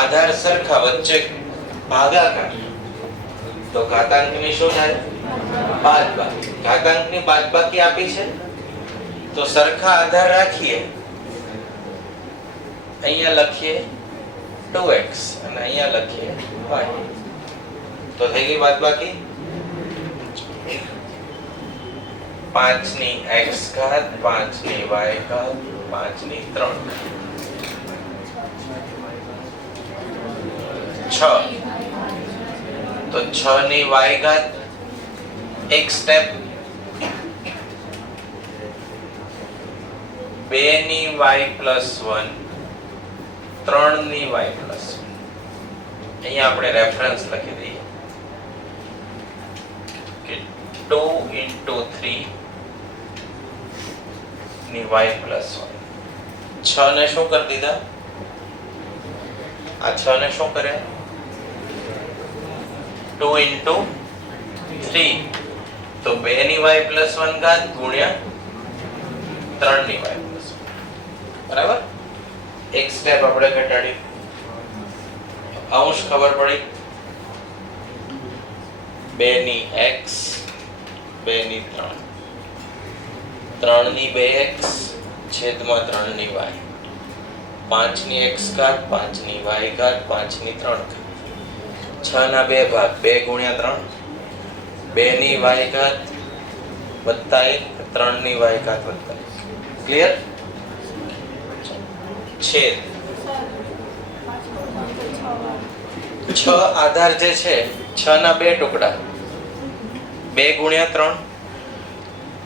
આધાર સરખા વચ્ચે ભાગાકાર તો ઘાતાંકની શું થાય? બાદબાકી. ઘાતાંકની બાદબાકી આપી છે તો સરખા આધાર રાખીએ. અહીંયા લખીએ 2x અને અહીંયા લખીએ y તો થઈ ગઈ બાદબાકી. 5 ની x ઘાત 5 ની y ઘાત 5 ની 3 6 તો 6 ની y ઘાત એક સ્ટેપ 2 ની y + 1 3 ની y + 1 અહીંયા આપણે રેફરન્સ લખી દઈએ કે 2 * 3 ની y + 1 6 ને શું કરી દીધા? આ 6 ને શું કરે? 2 * 3 તો 2 ની y + 1 ઘાત ગુણ્યા 3 ની y + 1 બરાબર. એક સ્ટેપ આપણે ઘટાડ્યું. અંશ ખબર પડી. 2 ની x 2 ની 3 3 ની 2x છેદમાં 3 ની y 5 ની x ઘાત 5 ની y ઘાત 5 ની 3 6 ના 2 ભાગ 2 ગુણ્યા 3 2 ની y ઘાત વત્તા 1 3 ની y ઘાત વત્તા 1. ક્લિયર? છેદ 6 આધાર જે છે 6 ના 2 ટુકડા 2 ગુણ્યા 3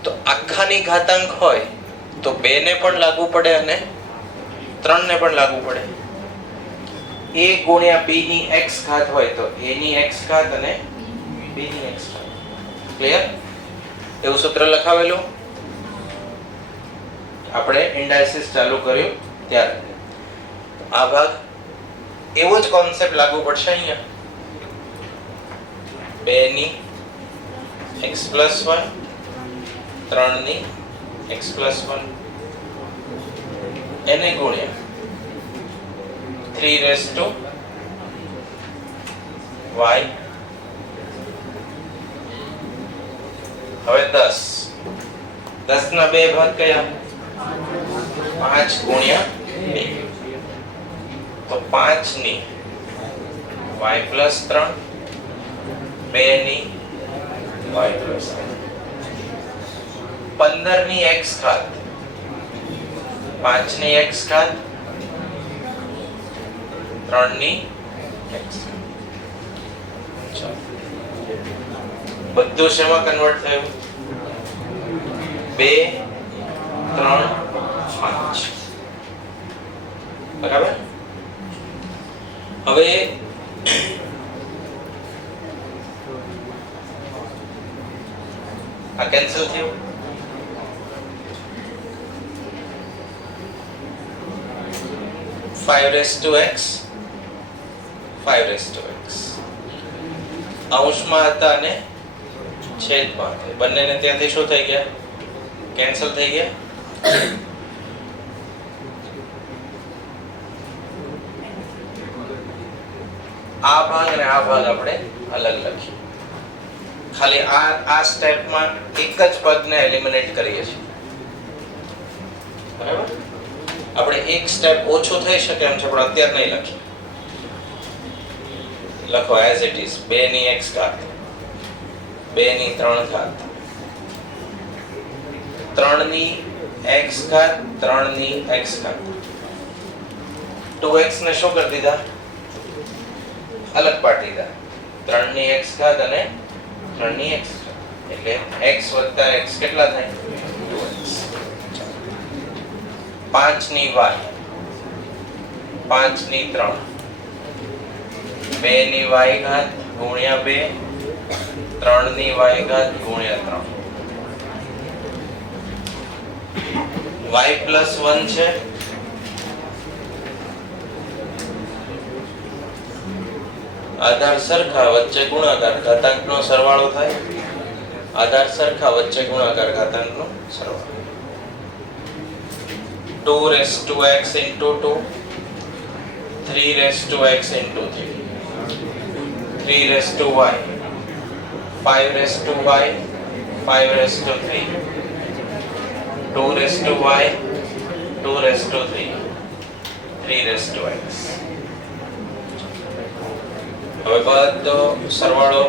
તો આખાની ઘાતાંક હોય તો 2 ને પણ લાગુ પડે અને 3 ને પણ લાગુ પડે. a ગુણ્યા b ની x ઘાત હોય તો a ની x ઘાત અને b ની x ઘાત. ક્લિયર? એવું સૂત્ર લખાવેલું આપણે ઇન્ડાઇસિસ ચાલુ કર્યું ત્યારે. આ ભાગ એવો જ કોન્સેપ્ટ લાગુ પડશે અહીંયા. 2 ની x + 1 3 ની x + 1 એને ગુણ્યા 3 raised to y. હવે 10 ના 2 ભાગ કયા? 5 ગુણ્યા 2 તો 5 ની y + 3 2 ની y + 3 15 ની x ઘાત 5 ની x ઘાત 3 ની x. બધું શેમાં કન્વર્ટ થયું? 2 3 5 બરાબર. હવે આ કેન્સલ થયું. five raised to x અંશમાં હતા અને છેદમાં હતા. બંનેને ત્યાંથી શું થઈ ગયા? કેન્સલ થઈ ગયા. આ ભાગ અને આ ભાગ આપણે અલગ લખીએ. ખાલી આ સ્ટેપમાં એક જ પદને એલિમિનેટ કરીએ છીએ. બરાબર. આપણે એક સ્ટેપ ઓછું થઈ શકે એમ છે પણ અત્યારે નહીં લખીએ. લખો એઝ ઇટ ઇઝ 2 ની x ઘાત 2 ની 3 ઘાત, 3 ની x ઘાત, 3 ની x ઘાત. 2x ને શું કરી દીધા? અલગ પાડી દીધા. 3 ની x ઘાત અને 3 ની x ઘાત. એટલે x + x કેટલા થાય? 2x. 5 ની y, 5 ની 3, 2 ની y ઘાત ગુણ્યા 2, 3 ની y ઘાત ગુણ્યા 3. y + 1 છે, આધાર સરખા વચ્ચે ગુણાકાર ઘાતાંકનો સરવાળો થાય. આધાર સરખા વચ્ચે ગુણાકાર ઘાતાંકનો સરવાળો. 2x * 2, 3x * 3, 3y, 5y, 5 * 3, 2y, 2 * 3, 3x. હવે બધો સરવાળો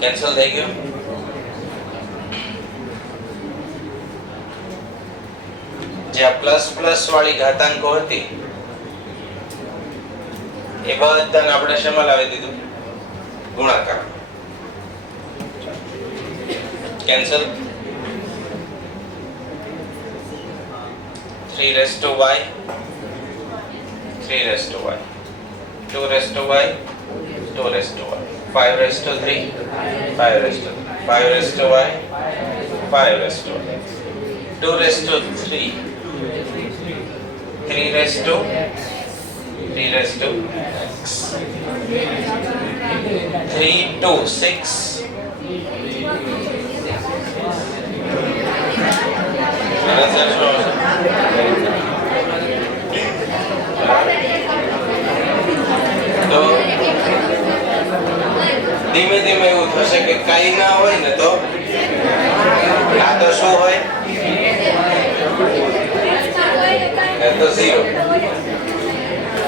કેન્સલ થઈ ગયો. જે આ પ્લસ વાળી ઘાતાંકો હતી એ બધાને આપણે શેમાં લાવી દીધું? ગુણાકાર. Cancel. 3y, 3y, 2y, 2y, 5 * 3, 5 * 5y, 5 * 2 * 3, 3 * x, 3, 2, 6, તો ધીમે ધીમે એવું થશે કે કઈ ના હોય ને તો આ તો શું હોય? એ તો 0.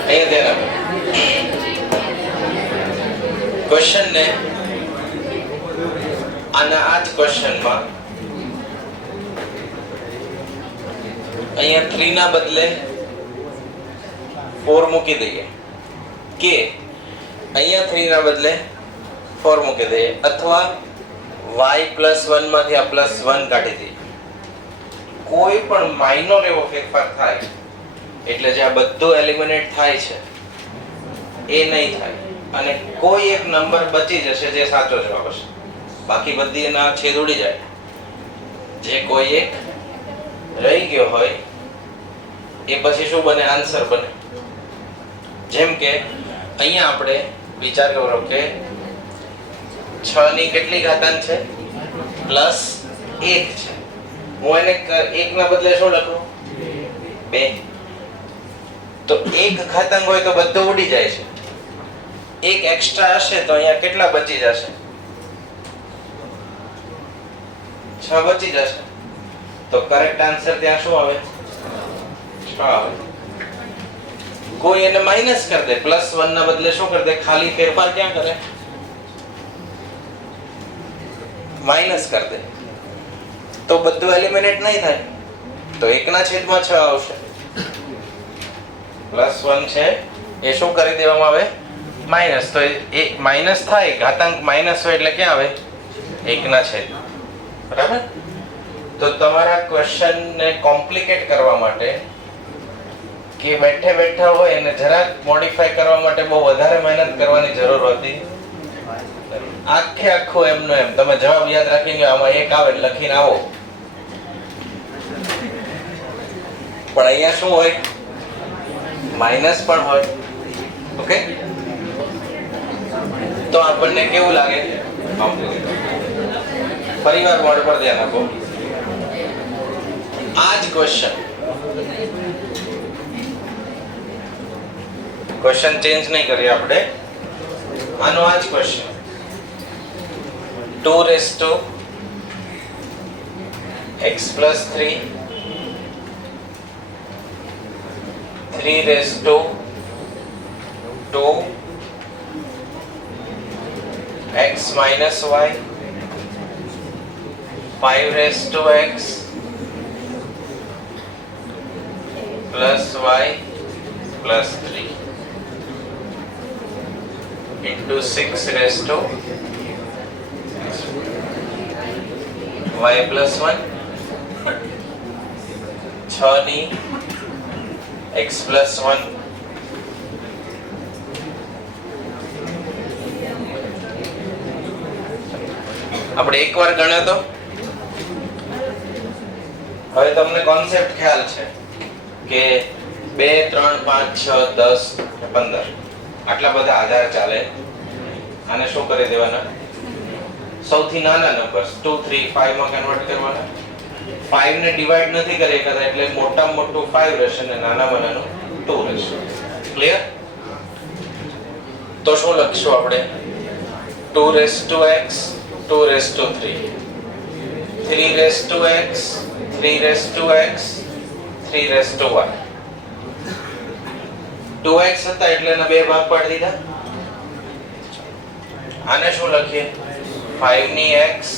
અહીંયા ધ્યાન ક્વેશ્ચન ને આના આ જ ક્વેશ્ચનમાં અહીંયા 3 ના બદલે 4 મૂકી દઈએ કે અહીંયા 3 ના બદલે 4 મૂકી દઈએ અથવા y + 1 માંથી આ +1 કાઢી દઈએ. કોઈ પણ માઇનોર એવો ફેરફાર થાય એટલે જે આ બધું એલિમિનેટ થાય છે એ નહીં થાય અને કોઈ એક નંબર બચી જશે જે સાચો જવાબ હશે. બાકી બધી એના છેદ ઉડી જાય. જે કોઈ એક રહી ગયો હોય એ પછી શું બને? આન્સર બને. જેમ કે અહીંયા આપણે વિચાર કરો કે 6 ની કેટલી ઘાતાંક છે? +1 છે. હું એને 1 ના બદલે શું લખું? 2. તો એક ઘાતાંક હોય તો બધું ઉડી જાય છે. એક એક્સ્ટ્રા હશે તો અહીંયા કેટલા બચી જશે? 6 બચી જશે. તો કરેક્ટ આન્સર ત્યાં શું આવે? 6 આવે. કોઈ એને માઈનસ કરી દે, +1 ના બદલે શું કરી દે? ખાલી ફેરફાર ક્યાં કરે? માઈનસ કરી દે. તો બધું એલિમિનેટ નહીં થાય તો 1/6 આવશે. +1 છે એ શું કરી દેવામાં આવે? માઈનસ. તો એ માઈનસ થાય, ઘાતાંક માઈનસ હોય એટલે ક્યાં આવે? 1/6. બરાબર. તો તમારા ક્વેશ્ચનને કોમ્પ્લિકેટ કરવા માટે કે બેઠે બેઠા હોય અને જરાક મોડિફાઈ કરવા માટે બહુ વધારે મહેનત કરવાની જરૂર હોતી આખું એમનો એમ તમે જવાબ યાદ રાખીને આમાં 1 આવે લખીને આવો. પણ અહીંયા શું હોય? માઈનસ પણ હોય. ઓકે, તો આપણને કેવું લાગે? ફરીવાર બોર્ડ પર ધ્યાન આપો. આ જ ક્વેશ્ચન ચેન્જ નહીં કરીએ આપણે. આનો આ જ question 2x + 3, 3 * 2, x minus y 5 raised to x plus y plus 3 into 6 raised to y plus 1 6 ની x plus 1 આપણે એકવાર ગણ્યો તો હવે તમને કોન્સેપ્ટ ખ્યાલ છે કે 2 3 5 6 10 15 આટલા બધા આધાર ચાલે આને શું કરી દેવાના સૌથી નાના નંબર્સ 2 3 5 માં કન્વર્ટ કરવાના 5 ને ડિવાઈડ નથી કરી શકતા એટલે મોટામાં મોટું 5 રહેશે અને નાનામાં નાનું 2 રહેશે ક્લિયર તો શું લખશું આપણે 2 raised to x 2 raised to 3 3 raised to x 3 raised to x 3 raised to y 2x હતા એટલે એના બે ભાગ પાડી દીધા આને શું લખીએ 5 ની x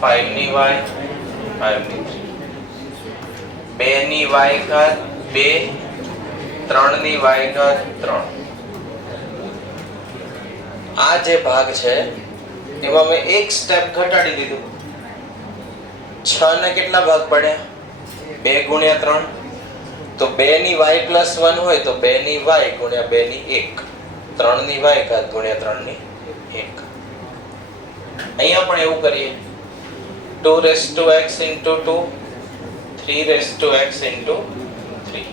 5 ની y 5 ની 3 2 ની y ઘાત 2 3 ની y ઘાત 3 આ જે ભાગ છે એમાં મેં એક સ્ટેપ ઘટાડી દીધું 6 ને કેટલા ભાગ પડ્યા 2 ગુણ્યા 3 તો 2 ની y plus 1 હોય તો 2 ની y ગુણ્યા 2 ની 1 3 ની y ઘાત ગુણ્યા 3 ની 1 અહીંયા પણ એવું કરીએ 2 raised to x into 2 3 raised to x into 3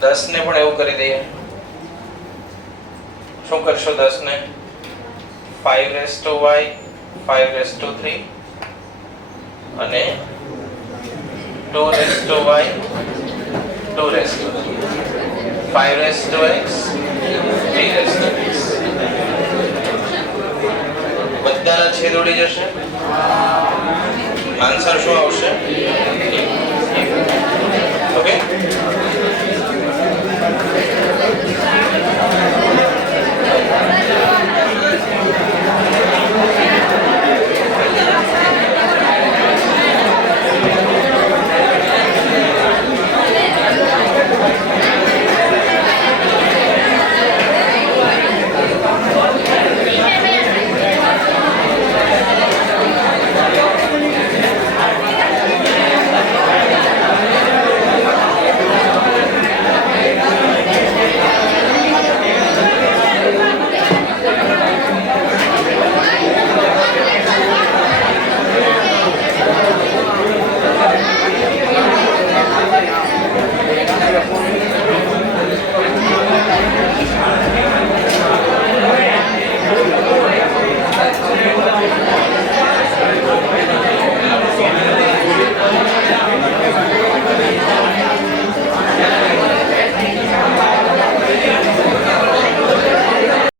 10 ને પણ એવું કરી દઈએ શું કરશો 10 ને 5 raised to y 5 raised to 3 અને 2 raised to y 2 raised to 3 5 raised to x 3 raised to x બધાના છેદ ઉડી જશે આન્સર શું આવશે ઓકે